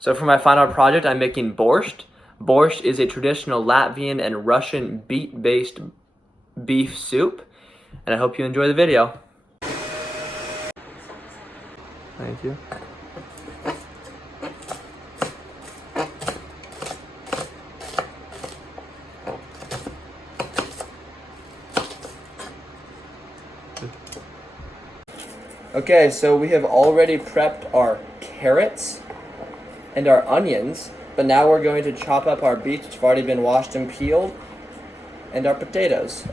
So for my final project, I'm making borscht. Borscht is a traditional Latvian and Russian beet-based beef soup, and I hope you enjoy the video. Thank you. Okay, so we have already prepped our carrots and our onions, but now we're going to chop up our beets, which have already been washed and peeled, and our potatoes.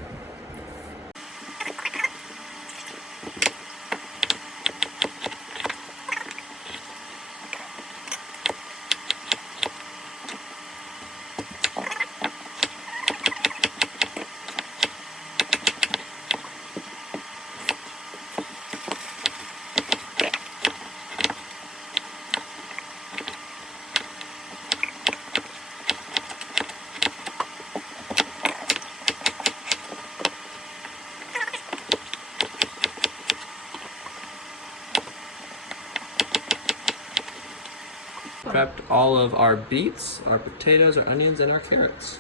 Prepped all of our beets, our potatoes, our onions, and our carrots.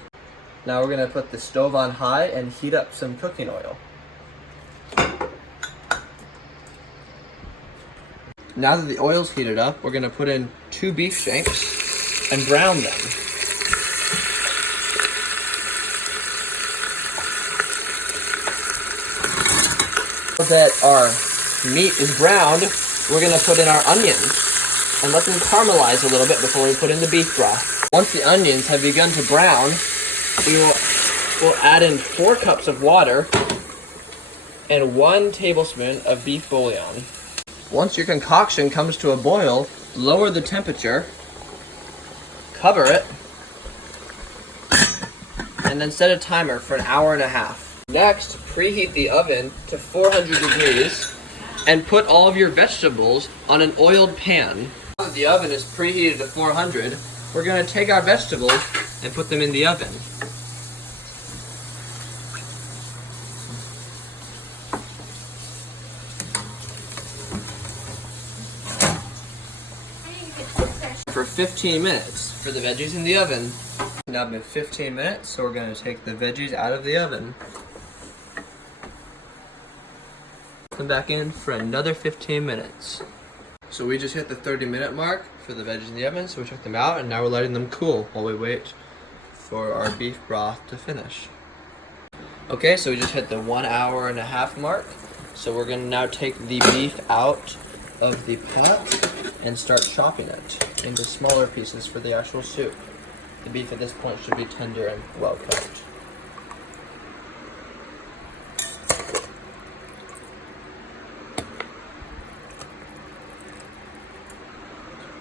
Now we're gonna put the stove on high and heat up some cooking oil. Now that the oil's heated up, we're gonna put in 2 beef shanks and brown them. So that our meat is browned, we're gonna put in our onions and let them caramelize a little bit before we put in the beef broth. Once the onions have begun to brown, we'll add in 4 cups of water and 1 tablespoon of beef bouillon. Once your concoction comes to a boil, lower the temperature, cover it, and then set a timer for 1.5 hours. Next, preheat the oven to 400 degrees and put all of your vegetables on an oiled pan. Now that the oven is preheated to 400, we're going to take our vegetables and put them in the oven. For 15 minutes for the veggies in the oven. Now it's been 15 minutes, so we're going to take the veggies out of the oven. Come back in for another 15 minutes. So we just hit the 30-minute mark for the veggies in the oven, so we took them out and now we're letting them cool while we wait for our beef broth to finish. Okay, so we just hit the 1.5 hour mark. So we're gonna now take the beef out of the pot and start chopping it into smaller pieces for the actual soup. The beef at this point should be tender and well cooked.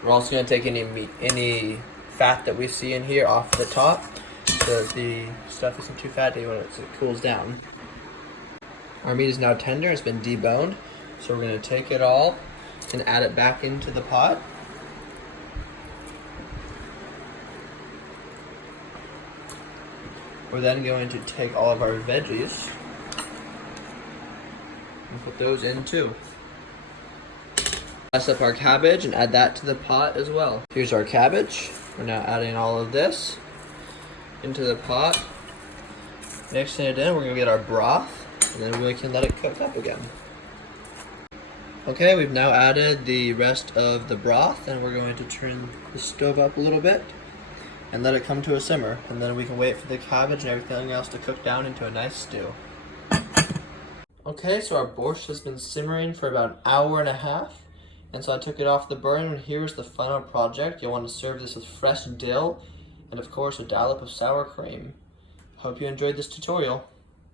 We're also going to take any fat that we see in here off the top so that the stuff isn't too fatty when it cools down. Our meat is now tender, it's been deboned, so we're going to take it all and add it back into the pot. We're then going to take all of our veggies and put those in too. Slice up our cabbage and add that to the pot as well. Here's our cabbage. We're now adding all of this into the pot. Mixing it in, we're gonna get our broth, and then we can let it cook up again. Okay, we've now added the rest of the broth, and we're going to turn the stove up a little bit and let it come to a simmer, and then we can wait for the cabbage and everything else to cook down into a nice stew. Okay, so our borscht has been simmering for about 1.5 hours. And so I took it off the burner, and here's the final project. You'll want to serve this with fresh dill and of course a dollop of sour cream. Hope you enjoyed this tutorial.